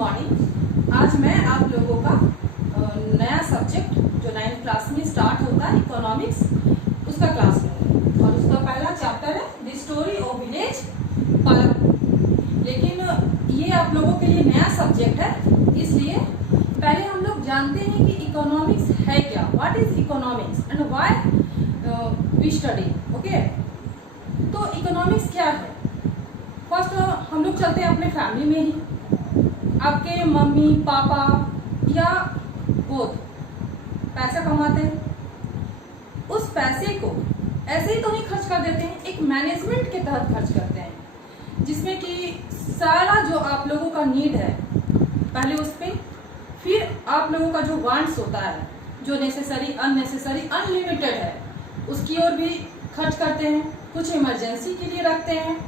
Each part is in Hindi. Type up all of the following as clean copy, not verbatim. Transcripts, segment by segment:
मॉर्निंग। आज मैं आप लोगों का नया सब्जेक्ट जो 9th क्लास में स्टार्ट होता है इकोनॉमिक्स, उसका क्लास लूँगी और उसका पहला चैप्टर है द स्टोरी ऑफ विलेज पालकपुर। लेकिन ये आप लोगों के लिए नया सब्जेक्ट है, इसलिए पहले हम लोग जानते हैं कि इकोनॉमिक्स है क्या, what is economics and why we study. Okay, तो इकोनॉमिक्स क्या है? फर्स्ट हम लोग चलते हैं अपने फैमिली में ही। आपके मम्मी पापा या बोथ पैसा कमाते हैं, उस पैसे को ऐसे ही तो नहीं खर्च कर देते हैं, एक मैनेजमेंट के तहत खर्च करते हैं, जिसमें कि सारा जो आप लोगों का नीड है पहले उस पर, फिर आप लोगों का जो वांट्स होता है, जो नेसेसरी अननेसेसरी अनलिमिटेड है, उसकी ओर भी खर्च करते हैं, कुछ इमरजेंसी के लिए रखते हैं।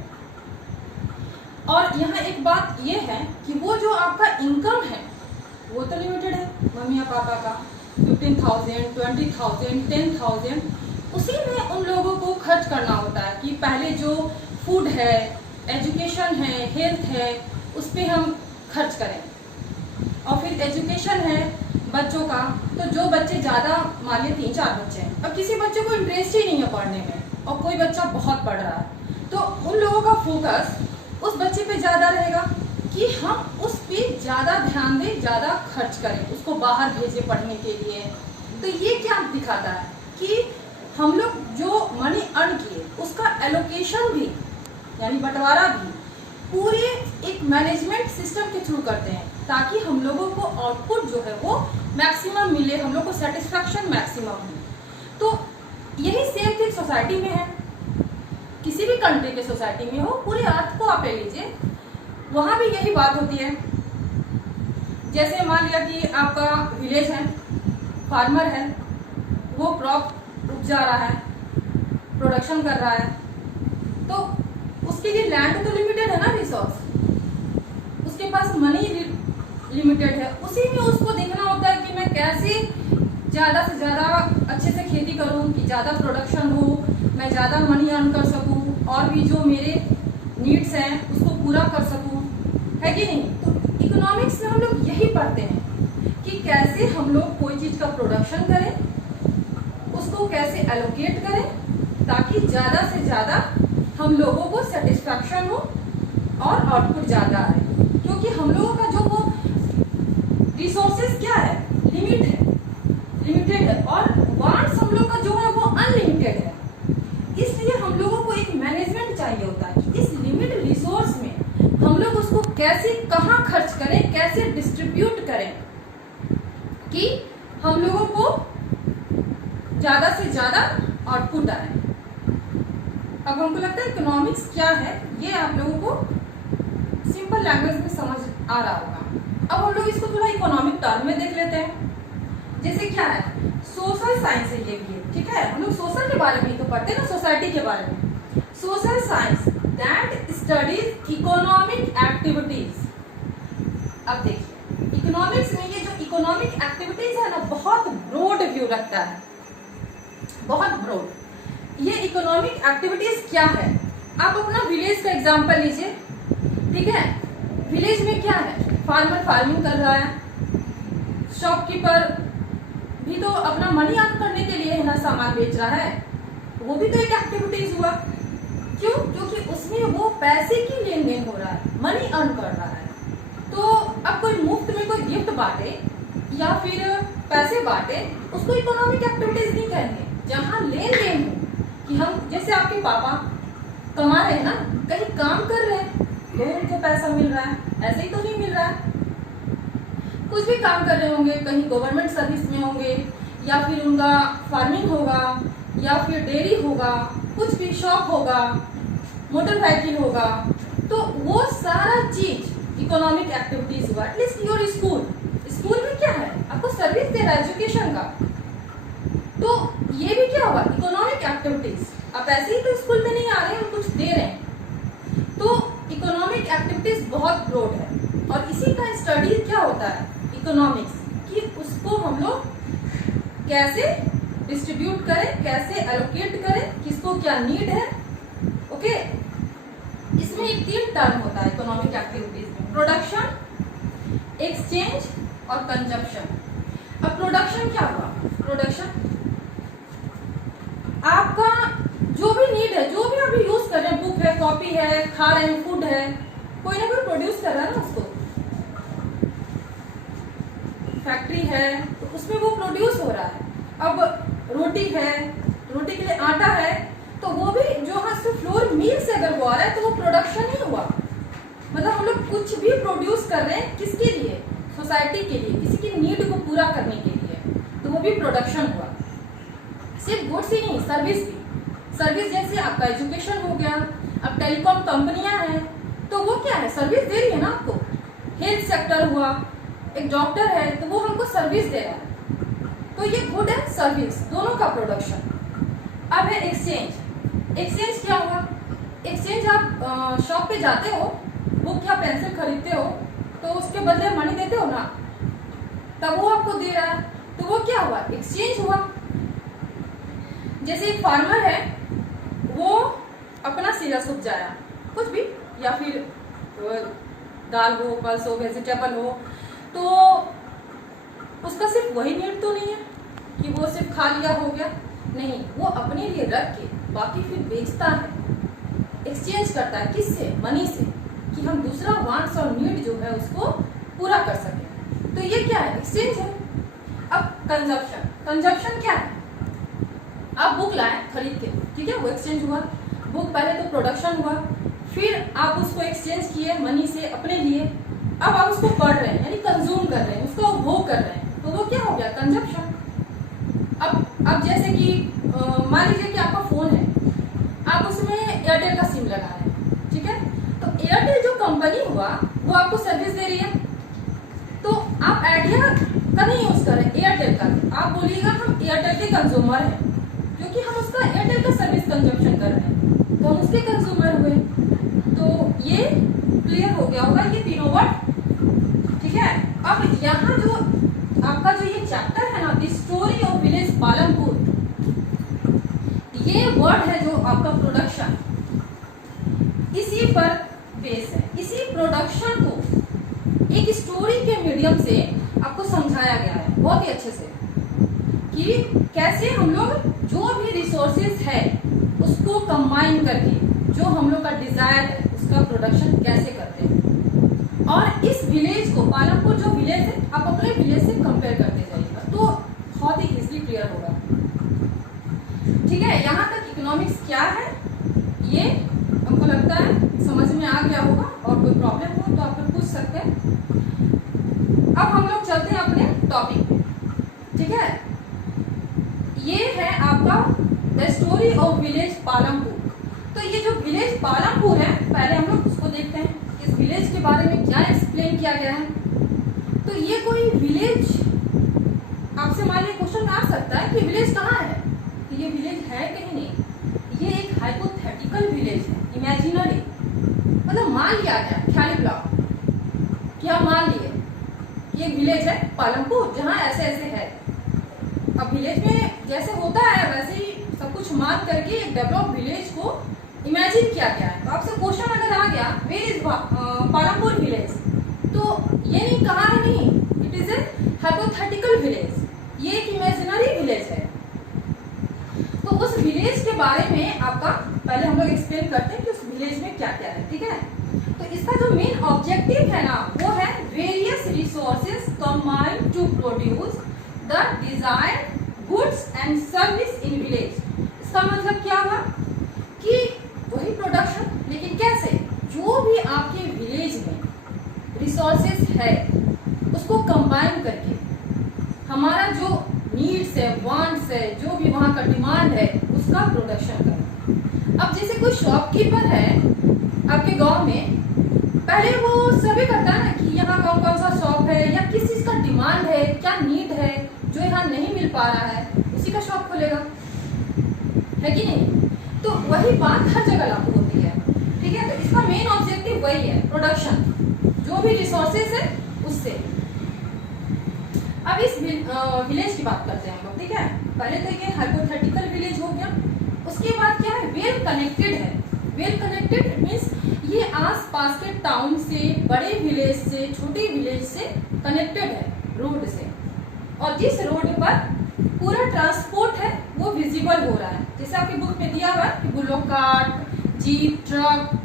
और यहाँ एक बात ये है कि वो जो आपका इनकम है वो तो लिमिटेड है, मम्मी या पापा का 15,000, 20,000, 10,000, उसी में उन लोगों को खर्च करना होता है कि पहले जो फूड है, एजुकेशन है, हेल्थ है, उस पर हम खर्च करें। और फिर एजुकेशन है बच्चों का, तो जो बच्चे ज़्यादा, मान लीजिए 3-4 बच्चे हैं, अब किसी बच्चे को इंटरेस्ट ही नहीं है पढ़ने में और कोई बच्चा बहुत पढ़ रहा है, तो उन लोगों का फोकस उस बच्चे पे ज़्यादा रहेगा कि हम उस पे ज़्यादा ध्यान दें, ज़्यादा खर्च करें, उसको बाहर भेजें पढ़ने के लिए। तो ये क्या दिखाता है कि हम लोग जो मनी अर्न किए उसका एलोकेशन भी, यानी बंटवारा भी पूरे एक मैनेजमेंट सिस्टम के थ्रू करते हैं, ताकि हम लोगों को आउटपुट जो है वो मैक्सिमम मिले, हम लोग को सेटिस्फैक्शन मैक्सिमम मिले। तो यही सेम चीज सोसाइटी में है, किसी भी कंट्री के सोसाइटी में हो, पूरे अर्थ को आप ले लीजिए, वहां भी यही बात होती है। जैसे मान लिया कि आपका विलेज है, फार्मर है, वो क्रॉप उपजा रहा है, प्रोडक्शन कर रहा है, तो उसके लिए लैंड तो लिमिटेड है ना, रिसोर्स, उसके पास मनी लिमिटेड है, उसी में उसको देखना होता है कि मैं कैसे ज़्यादा से ज़्यादा अच्छे से खेती करूं कि ज़्यादा प्रोडक्शन हो, मैं ज़्यादा मनी अर्न कर सकूं और भी जो मेरे नीड्स हैं उसको पूरा कर सकूं, है कि नहीं? तो इकोनॉमिक्स में हम लोग यही पढ़ते हैं कि कैसे हम लोग कोई चीज़ का प्रोडक्शन करें, उसको कैसे एलोकेट करें, ताकि ज़्यादा से ज़्यादा हम लोगों को सेटिस्फैक्शन हो और आउटपुट ज़्यादा आए। क्योंकि हम लोगों का जो वो रिसोर्सेज क्या है, लिमिटेड है, और वांट्स हम लोग का जो है वो अनलिमिटेड है। इसलिए हम लोगों को एक मैनेजमेंट चाहिए होता है कि इस लिमिटेड रिसोर्स में हम लोग उसको कैसे, कहाँ खर्च करें, कैसे डिस्ट्रीब्यूट करें कि हम लोगों को ज्यादा से ज्यादा आउटपुट आए। अब हमको लगता है इकोनॉमिक्स क्या है, ये आप लोगों को सिंपल लैंग्वेज में समझ आ रहा होगा। अब हम लोग इसको थोड़ा इकोनॉमिक टर्म में देख लेते हैं। जैसे क्या है, सोशल साइंस है ये भी, ठीक है, हम लोग सोशल के बारे में ही तो पढ़ते हैं ना, सोसाइटी के बारे में। Social science that studies economic activities. अब देखिए इकोनॉमिक्स में ये जो इकोनॉमिक एक्टिविटीज है ना, बहुत ब्रॉड व्यू रखता है, बहुत ब्रॉड। ये इकोनॉमिक एक्टिविटीज क्या है? आप अपना विलेज का एग्जांपल लीजिए, ठीक है। विलेज में क्या है, फार्मर फार्मिंग कर रहा है, शॉपकीपर भी तो अपना मनी अर्न करने के लिए है ना सामान बेच रहा है, वो भी तो एक एक्टिविटीज हुआ। क्यों? क्योंकि उसमें वो पैसे की लेन देन हो रहा है, मनी अर्न कर रहा है। तो अब कोई मुफ्त में कोई गिफ्ट बांटे या फिर पैसे बांटे, उसको इकोनॉमिक एक्टिविटीज नहीं कहेंगे। जहाँ लेन देन हो कि हम, जैसे आपके पापा कमा रहे हैं ना, कहीं काम कर रहे हैं तो उनको पैसा मिल रहा है, ऐसे ही तो नहीं मिल रहा है। कुछ भी काम कर रहे होंगे, कहीं गवर्नमेंट सर्विस में होंगे, या फिर उनका फार्मिंग होगा, या फिर डेयरी होगा, कुछ भी शॉप होगा, मोटर व्हीकल होगा, तो वो सारा चीज इकोनॉमिक एक्टिविटीज हुआ। एटलीस्ट योर स्कूल में क्या है, आपको सर्विस दे रहा है एजुकेशन का, तो ये भी क्या हुआ, इकोनॉमिक एक्टिविटीज। आप ऐसे ही तो स्कूल में नहीं आ रहे हैं, हम कुछ दे रहे हैं। तो इकोनॉमिक एक्टिविटीज बहुत ब्रॉड है, और इसी का स्टडी क्या होता है इकोनॉमिक्स, कि उसको हम लोग कैसे डिस्ट्रीब्यूट करें, कैसे एलोकेट करें, किसको क्या नीड है। ओके, इसमें एक 3 टर्म होता है इकोनॉमिक एक्टिविटीज में, प्रोडक्शन, एक्सचेंज और कंजप्शन। अब प्रोडक्शन क्या हुआ? प्रोडक्शन आपका जो भी नीड है, जो भी अभी यूज कर रहे हैं, बुक है, कॉपी है, खा रहे हैं, फूड है, कोई ना कोई प्रोड्यूस कर रहा है ना उसको। फैक्ट्री है तो उसमें वो प्रोड्यूस हो रहा है। अब रोटी है, रोटी के लिए आटा है, तो वो भी जो हाँ सिर्फ फ्लोर मिल से अगर वो आ रहा है तो वो प्रोडक्शन ही हुआ। मतलब हम लोग कुछ भी प्रोड्यूस कर रहे हैं, किसके लिए? सोसाइटी के लिए, किसी की नीड को पूरा करने के लिए, तो वो भी प्रोडक्शन हुआ। सिर्फ गुड्स ही नहीं, सर्विस भी। सर्विस जैसे आपका एजुकेशन हो गया, अब टेलीकॉम कंपनियां हैं तो वो क्या है? सर्विस दे रही है ना आपको। हेल्थ सेक्टर हुआ, एक डॉक्टर है तो वो हमको सर्विस दे रहा है, तो ये गुड एंड सर्विस दोनों का प्रोडक्शन। अब है एक्सचेंज। एक्सचेंज क्या हुआ? एक्सचेंज आप शॉप पे जाते हो, बुक या पेंसिल खरीदते हो तो उसके बदले मनी देते हो ना, तब वो आपको दे रहा है, तो वो क्या हुआ? एक्सचेंज हुआ। जैसे एक फार्मर है, वो अपना सीधा उपजाया कुछ भी, या फिर दाल हो, पल्स हो, वेजिटेबल हो, तो उसका सिर्फ वही नीड तो नहीं है कि वो सिर्फ खा लिया हो गया, नहीं, वो अपने लिए रख के बाकी फिर बेचता है, एक्सचेंज करता है। किससे? मनी से, कि हम दूसरा वांट्स और नीड जो है उसको पूरा कर सकें। तो ये क्या है? एक्सचेंज है। अब कंजप्शन। कंजप्शन क्या है? आप बुक लाए खरीद के, ठीक है, वो एक्सचेंज हुआ। बुक पहले तो प्रोडक्शन हुआ, फिर आप उसको एक्सचेंज किए मनी से अपने लिए, अब आप उसको पढ़ रहे हैं, यानी कंज्यूम कर रहे हैं, उसको उपभोग कर रहे हैं, तो वो क्या हो गया? कंजप्शन। अब जैसे कि मान लीजिए कि आपका फोन है, आप उसमें एयरटेल का सिम लगा रहे हैं, ठीक है, तो एयरटेल जो कंपनी हुआ वो आपको सर्विस दे रही है, तो आप आइडिया का नहीं यूज कर रहे, एयरटेल का। आप बोलिएगा हम एयरटेल के कंज्यूमर हैं, क्योंकि हम उसका एयरटेल का सर्विस कंजप्शन कर रहे हैं, तो हम उसके कंज्यूमर हुए। तो ये क्लियर हो गया होगा, ये तीनों वर्ड, ठीक है। अब यहाँ जो आपका जो ये चैप्टर है ना, the story of village Palampur, ये वर्ड है जो आपका प्रोडक्शन, इसी पर बेस है। इसी प्रोडक्शन को एक स्टोरी के मीडियम से आपको समझाया गया है बहुत ही अच्छे से, कि कैसे हम लोग जो भी रिसोर्सेज है उसको कंबाइन करके जो हम लोग का डिजायर है उसका प्रोडक्शन कैसे करते हैं। और इस विलेज को, पालमपुर जो विलेज है, आप अपने विलेज से कंपेयर करते जाइएगा तो बहुत ही इजीली क्लियर होगा, ठीक है। यहाँ तक इकोनॉमिक्स क्या है ये हमको लगता है समझ में आ गया होगा, और कोई प्रॉब्लम हो तो आप लोग पूछ सकते हैं। अब हम लोग चलते हैं अपने टॉपिक पे, ठीक है। ये है आपका the story of village Palampur. तो ये जो विलेज पालमपुर है, पहले हम लोग उसको देखते हैं, इस विलेज के बारे में क्या एक्सप्लेन किया गया है। तो ये कोई विलेज, आपसे मान लीजिए क्वेश्चन आ सकता है कि विलेज कहाँ है, तो ये विलेज है कहीं नहीं, ये एक हाइपोथेटिकल विलेज है, इमेजिनरी, मतलब मान लिया गया, ख्याली ब्लॉक, कि हम मान लिए ये विलेज है पालमपुर जहाँ ऐसे ऐसे है। अब विलेज में जैसे होता है वैसे ही सब कुछ मान करके एक डेवलप विलेज को इमेजिन किया गया है। तो आपसे क्वेश्चन अगर आ गया वेयर इज पालमपुर विलेज, तो ये नहीं कहा है, नहीं, it is a hypothetical village, ये एक इमेजिनरी विलेज है। तो उस विलेज के बारे में आपका पहले हम लोग एक्सप्लेन करते हैं कि उस विलेज में क्या क्या है, ठीक है। तो इसका जो मेन ऑब्जेक्टिव है ना, वो है various resources combined to produce the desired goods and service in village. इसका मतलब क्या हुआ कि वही प्रोडक्शन, लेकिन कैसे? जो भी आपके विलेज में रिसोर्सेज है उसको कंबाइन करके हमारा जो नीड्स है, वांट्स है, जो भी वहाँ का डिमांड है उसका प्रोडक्शन करना। अब जैसे कोई शॉपकीपर है आपके गांव में, पहले वो सर्वे करता है ना कि यहाँ कौन कौन सा शॉप है या किस चीज़ का डिमांड है, क्या नीड है जो यहाँ नहीं मिल पा रहा है, उसी का शॉप खोलेगा, है कि नहीं। तो वही बात हर जगह लागू होती है, ठीक है। तो इसका मेन ऑब्जेक्टिव वही है, प्रोडक्शन, जो भी रिसोर्सेज है उससे। अब इस विलेज की बात करते हैं हम लोग, ठीक है। पहले तो ये हाइपोथेटिकल विलेज हो गया, उसके बाद क्या है, वेल कनेक्टेड है। वेल कनेक्टेड मीन्स ये आस पास के टाउन से, बड़े विलेज से, छोटे विलेज से कनेक्टेड है रोड से। और जिस रोड पर पूरा ट्रांसपोर्ट है वो विजिबल हो रहा है, जैसे आपकी बुक में दिया हुआ कि बुलोक कार्ट, जीप, ट्रक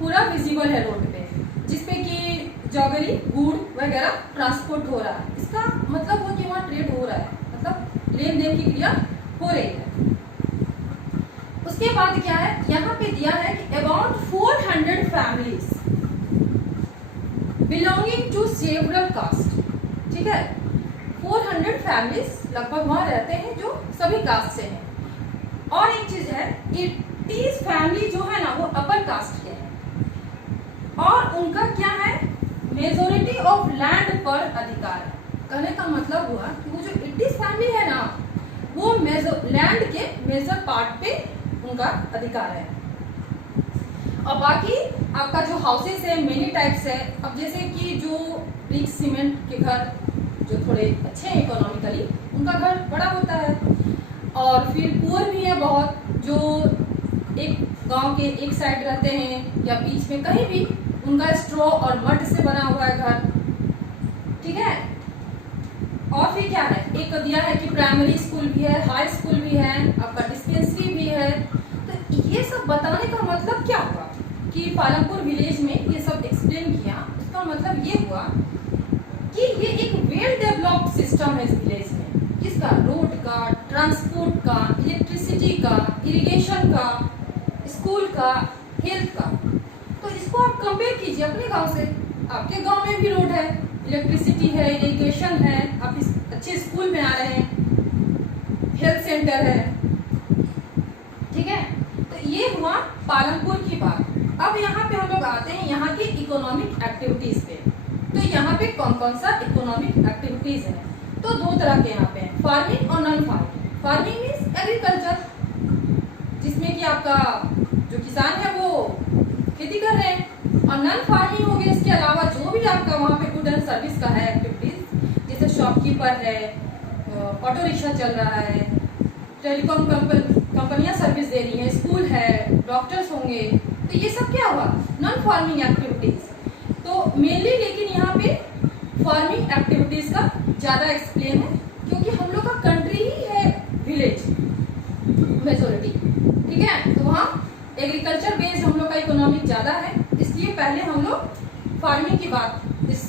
पूरा विजिबल है रोड पे, जिसपे कि जॉगरी, गुड़ वगैरह ट्रांसपोर्ट हो रहा है। इसका मतलब वो कि वहाँ ट्रेड हो रहा है, मतलब लेन देन की क्रिया हो रही है। उसके बाद क्या है, यहाँ पे दिया है कि about 400 families belonging to several caste, ठीक है, 400 फैमिलीज लगभग वहां रहते हैं जो सभी कास्ट से हैं। और एक चीज है, 80 फैमिली जो है ना वो अपर कास्ट के हैं और उनका क्या है, मेजोरिटी ऑफ लैंड पर अधिकार है। कहने का मतलब हुआ कि वो जो 80 फैमिली है ना वो लैंड के मेजर पार्ट पे उनका अधिकार है। और बाकी आपका जो हाउसेस है मेनी टाइप्स है। अब जैसे कि जो ब्रिक सीमेंट के घर जो थोड़े अच्छे हैं इकोनॉमिकली, उनका घर बड़ा होता है। और फिर पुअर भी है बहुत, जो एक गांव के एक साइड रहते हैं या बीच में कहीं भी, उनका स्ट्रॉ और मड से बना हुआ है घर, ठीक है। और फिर क्या है, एक दिया है कि प्राइमरी स्कूल भी है, हाई स्कूल भी है, आपका डिस्पेंसरी भी है। तो ये सब बताने का मतलब क्या हुआ कि पालमपुर विलेज में ये सब एक्सप्लेन किया, उसका मतलब ये हुआ कि ये एक वेल डेवलप्ड सिस्टम है इस विलेज में, किसका, रोड का, ट्रांसपोर्ट का, इलेक्ट्रिसिटी का, इरिगेशन का, स्कूल का, हेल्थ का। तो इसको आप कंपेयर कीजिए अपने गांव से। आपके गांव में भी रोड है, इलेक्ट्रिसिटी है, इरिगेशन है, आप इस अच्छे स्कूल में आ रहे हैं, हेल्थ सेंटर है, ठीक है। तो ये हुआ पालमपुर की बात। अब यहाँ पे हम लोग आते हैं यहाँ की इकोनॉमिक एक्टिविटीज पे। तो यहाँ पे कौन कौन सा इकोनॉमिक एक्टिविटीज है, तो दो तरह के यहाँ पे हैं, फार्मिंग और non farming. Farming means agriculture, जिसमें कि आपका जो किसान है वो खेती कर रहे हैं। और नॉन फार्मिंग हो गया इसके अलावा जो भी आपका वहाँ पे गुड एंड सर्विस का है एक्टिविटीज, जैसे शॉपकीपर है, ऑटो रिक्शा चल रहा है, टेलीकॉम कंपनियां सर्विस दे रही हैं, स्कूल है, डॉक्टर्स होंगे। तो ये सब क्या हुआ, नॉन फार्मिंग एक्टिविटीज। तो मेनली लेकिन यहाँ पे फार्मिंग एक्टिविटीज का ज्यादा एक्सप्लेन है, क्योंकि हम लोग का कंट्री ही है विलेज मेजोरिटी, ठीक है। तो वहाँ एग्रीकल्चर बेस्ड हम लोग का इकोनॉमिक ज्यादा है, इसलिए पहले हम लोग फार्मिंग की बात इस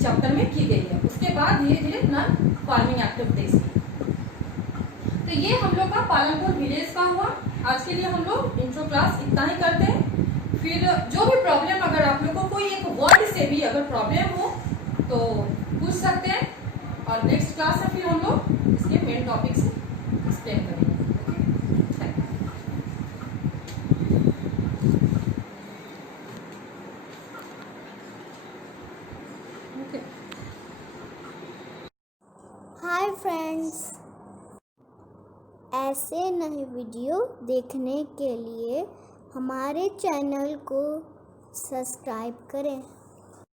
चैप्टर में की गई है, उसके बाद धीरे धीरे नॉन फार्मिंग एक्टिविटीज की। तो ये हम लोग का पालमपुर विलेज का हुआ। आज के लिए हम लोग इंट्रो क्लास इतना ही करते हैं। फिर जो भी प्रॉब्लम, अगर आप लोग को कोई एक वर्ड से भी अगर प्रॉब्लम हो तो पूछ सकते हैं, और नेक्स्ट क्लास में फिर हम लोग इसके मेन टॉपिक से एक्सप्लेन करेंगे। हाय फ्रेंड्स, ऐसे नए वीडियो देखने के लिए हमारे चैनल को सब्सक्राइब करें।